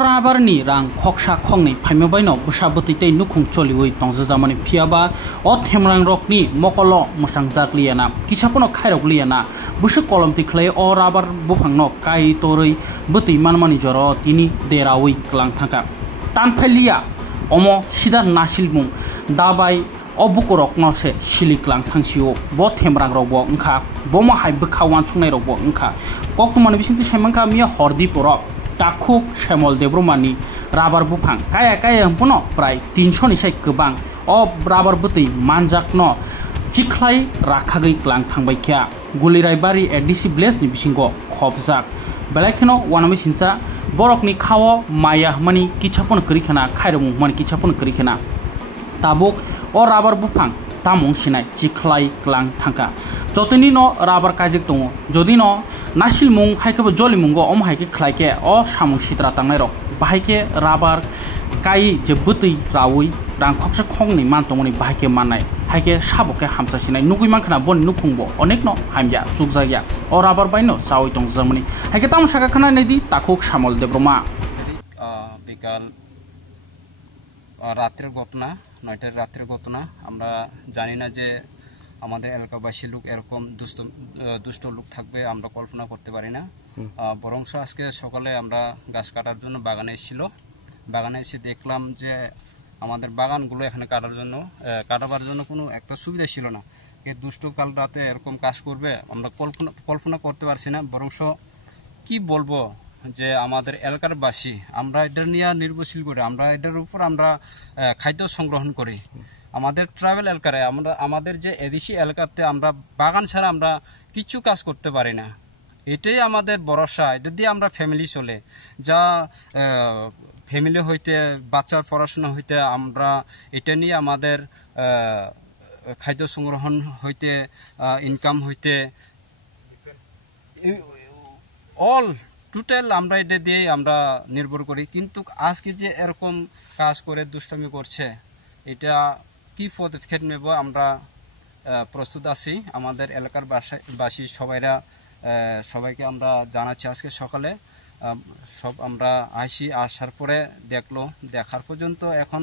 Rabarni rang khoksa khongni phaimbaino busaboti tei nukhung choliwi tongjamani phiaba o themrang rokni mokolo musangjakliana kisapono khairokliana busu kolomti khlai o rabar buphangno kai torui butui manmani joro tini derawi klang thaka tanphailiya omo sida nasilmung dabai obukorok no se siliklang thangsio bo themrang rok bo ongkha bomo hai bukhawan chungnai rok bo ongkha koktumani bisinti saimangka miya hordi poro Takuk Shemol Debromani Rabar Bufang Kaya Kaya Puno Prai 300 ni sai kebang o rabar buti manjak no Chiklai Rakhagai Klang Thangbai Kya Gulirai Bari Edisi Blaze ni bisingo khobjak Belakino wanami sinsa borok ni khawo maya mani kichapon krikhana khairum mani kichapon krikhana tabuk o rabar bufang tamung sinai chiklai klang thangka jotini no rabar kajik tongo jodi no nasilmung haikebo jolimungo om haike khlaike o samung sitra tangnai rok bahaike rabar kai je butui rawi rangkhoksa khongni mantongoni bahaike manai haike saboke hamsa sinai nugui mankhana bon nukhungbo onek no hamya chukjagya o rabar baino chawi tongjamani haike tam saka khana nedi takuk Shamol Debroma বিকাল রাতের ঘটনা 9টার রাতের ঘটনা আমরা জানি না যে আমাদের এলাকাবাসী লোক এরকম দুষ্ট লোক থাকবে আমরা কল্পনা করতে পারি না বরংস আজকে সকালে আমরা গাছ কাটার জন্য বাগানে এসেছিল বাগানে এসে দেখলাম যে আমাদের বাগানগুলো এখানে কাটাবার জন্য কোনো একটা সুবিধা ছিল না এই দুষ্ট কাল রাতে এরকম কাজ করবে আমরা কল্পনা করতে পারছি না বরংস কি বলবো যে আমাদের এলাকার বাসী আমরা এটার নিয়ে নির্ভরশীল করি আমরা এটার উপর আমরা খাদ্য সংগ্রহণ করি আমাদের ট্রাভেল এলাকায় আমাদের যে এদেশি এলাকাতে আমরা বাগান ছাড়া আমরা কিছু কাজ করতে পারি না এটাই আমাদের ভরসা এটা দিয়ে আমরা ফ্যামিলি চলে যা ফ্যামিলি হইতে বাচ্চার পড়াশোনা হইতে আমরা এটা নিয়ে আমাদের খাদ্য সংগ্রহণ হইতে ইনকাম হইতে অল টোটাল আমরা এটা দিয়ে আমরা নির্ভর করি কিন্তু আজকে যে এরকম কাজ করে দুষ্টামি করছে এটা কি পদক্ষেপ নেব আমরা প্রস্তুত আছি আমাদের এলাকার বাসী সবাইকে আমরা জানাচ্ছি আজকে সকালে সব আমরা আসার পরে দেখার পর্যন্ত এখন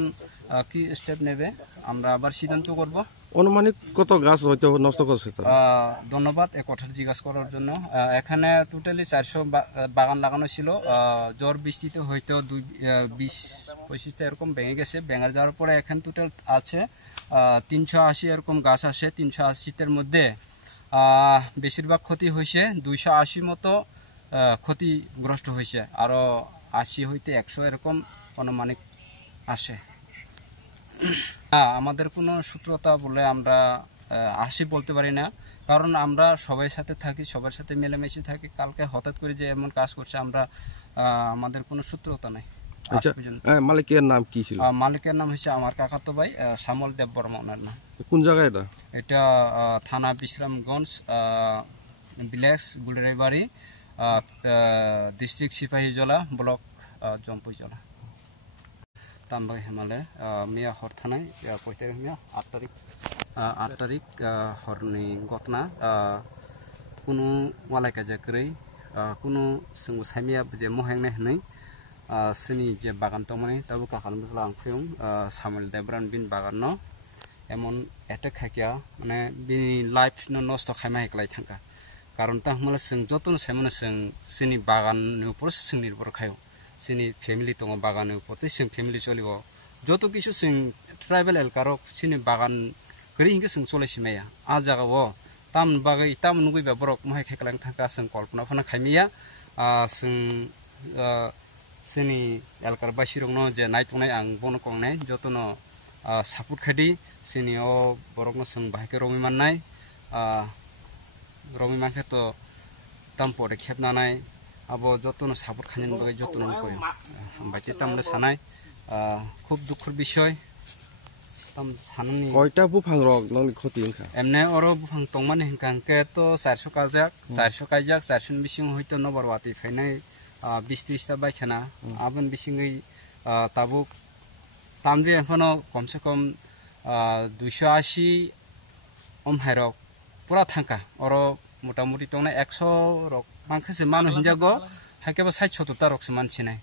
কি স্টেপ নেবে আমরা আবার সিদ্ধান্ত করব অনুমানিক কত গাছ হয়তো নষ্ট করছে ধন্যবাদ এই কথাটা জিজ্ঞাসা করার জন্য এখানে টোটালি 400 বাগান লাগানো ছিল জ্বর বৃষ্টিতে হয়তো 20-25টা এরকম ভেঙে গেছে ভেঙে যাওয়ার পরে এখন টোটাল আছে 380 এরকম গাছ আসে 380টার মধ্যে বেশিরভাগ ক্ষতি হয়েছে 280 মতো ক্ষতিগ্রস্ত হয়েছে আরো 80 হইতে 100 এরকম অনুমানিক আসে আমাদের কোনো সূত্রতা বলে আমরা বলতে পারি না কারণ আমরা সবার সাথে থাকি সবার সাথে মিলেমিশে থাকি কালকে হঠাৎ করে যে এমন কাজ করছে আমরা আমাদের কোনো সূত্রতা নাই আচ্ছা মালিকের নাম কি ছিল মালিকের নাম হচ্ছে আমার কাকাতো ভাই শ্যামল দেববর্মা ওনার নাম কোন জায়গায় এটা থানা Bishramganj village Guliraibari district Sepahijala block Jampuijala তামবাই হেমালে মিয়া হর থানায় 8 তারিখ হরনি ঘটনা কোনো ওয়ালাইকা জাকরে কোনো সঙ্গ সামিয়া যে মহেংনাই হनै সিনি যে বাগান তমানে তাবো কাখান বসলা আংফিং সামল দেবরান বিন বাগান ন এমন অ্যাটাক খাকিয়া মানে বিনি লাইফ নষ্ট খাইমা হেকলাই থাকা কারণ তা হমলা সং যতন সাইমনে সং সিনি বাগান উপর সং নির্ভর খায় সিনি ফ্যামিলি দङ বাগান উপর সং ফ্যামিলি চলিব যত কিছু সং ট্রাইবেল এলকারক সিনি বাগান গরি হিংকে সং চলাইসিমায়া আ জাগাও তাম বাগै তাম নুগै বরক মহাই খাইকলাং থাকা সং কল্পনা ফনা খাইমিয়া সং সিনি এলকার বাসিরংনো যে নাইতংনাই আং বনো কংনাই যতন সাপোর্ট খাদি সিনি ও বরকনো সং বাহাইকে রমি মাননাই রমি মানকে তো তাম পরে খেপনানাই আবো যতন সাপোর্ট খানিন বাগै যতন কই বাইতে তামলে সানাই খুব দুঃখের বিষয় তাম সাননি কয়টা বুফাং রক ননি ক্ষতি হনকা এমনে অরো বুফাং তংমানে হিংকাংকে তো 400 কাজাক 400 বিসিং হইতো নবরওয়াতি ফাইনাই 20-30টা বাইখানা আবন বিসিংই তাবুক তামজে এখনো কমসে কম 280 হাইরক পুরা থাকা অরো মোটামুটি তংনা 100 রক মাংখাসে মানু হিনজাগো হাকেবা 60-70টা রকসে মানছি নাই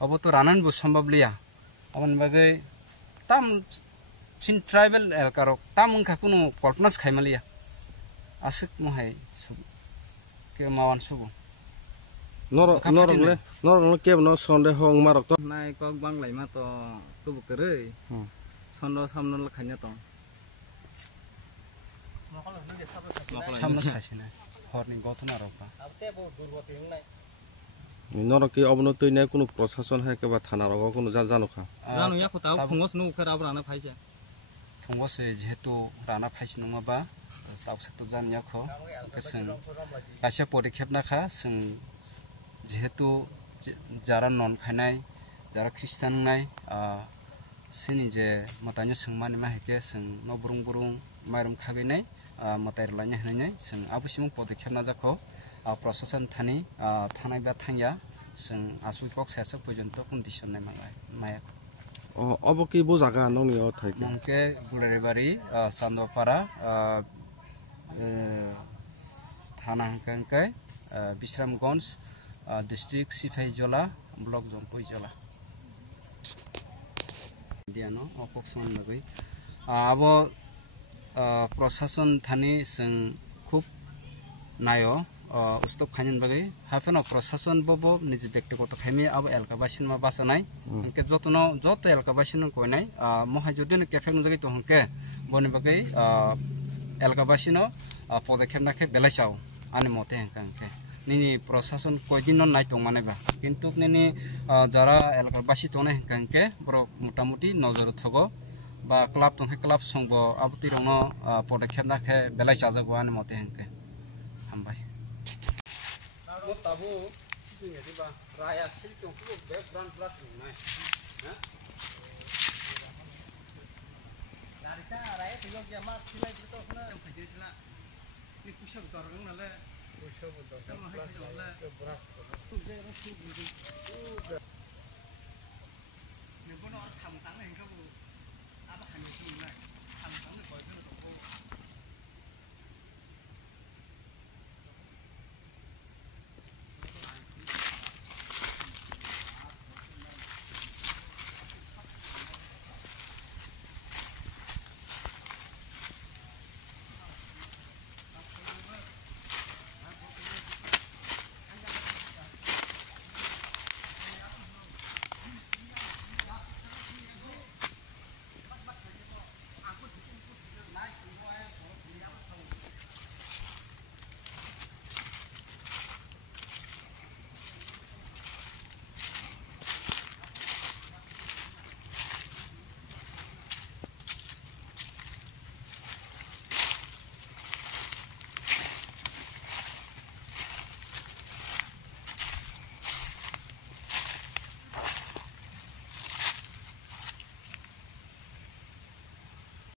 अब तो रानन बो संभव लिया अमन बागे ताम सिन ट्राइबल एलकारो ताम उनका कुनो कल्पनास खाइमालिया आसक महाय के मावान सुबु नरंले केब न सन्देह मारक तो नाय कक बांगलाय मा तो तुबु करे सन्द सामन खाइना तो सामना खासिना हरनि गथना रका नरके अवनति नै कुनो प्रशासन है के बा थाना रग कुनो जानो खा जानो या खता फंगस नु खरा राना फाइसा फंगस जेहेतु राना फाइस नङाबा साबसेक्ट जानिया ख केसन कासे परीक्षाना खा जों जेहेतु जारा नन खानाय जारा ख्रिस्टान नाय सिनि जे मतानि संमानि मा हेके जों न बुरुं माइरम खागैनाय मतायर लाइना हनाय जों आबुसिम पदक्षेपना जाखो प्रशासन थानि थानाय बा थांया जों आसुकक सेसा पर्यन्त कन्डिसन नाय माया अब कि बो जागा ननि अ थाइ मंके गुलेरबारि चान्दपारा थाना हंकांकै बिश्रामगंज डिस्ट्रिक्ट सिफाइजला ब्लक जम्पइजला दियानो अपक्सन लगै अब प्रशासन थानि जों खूब नायो उस्तक खानिन बागै हाफेनो प्रशासन बबो निजे व्यक्तिगत खाइमे अब एलकाबासिन मा बासनाय हंके जत एलकाबासिन कोइनाय महाय जदिनो केफेक नजगै तो हंके बनि बागै एलकाबासिन पदक्षेप नाखे बेलाइसाव आनि मते हंके निनि प्रशासन कयदिन नाय तो मानेबा किन्तु निनि जारा एलकाबासि तने हंके बरो मोटामुटी नजर थगो बा क्लाब तंखे क्लाब संबो आबति रंनो पदक्षेप नाखे बेलाइसा जागो आनि मते हंके हामबाय ताबो दिबा राया सिल तंखो बैकग्राउंड प्लस नाय हा दारिता राया तिलो के मा सिलाइ तो खना फैसिला नि कुशब दरगं नाले कुशब दरगं प्लस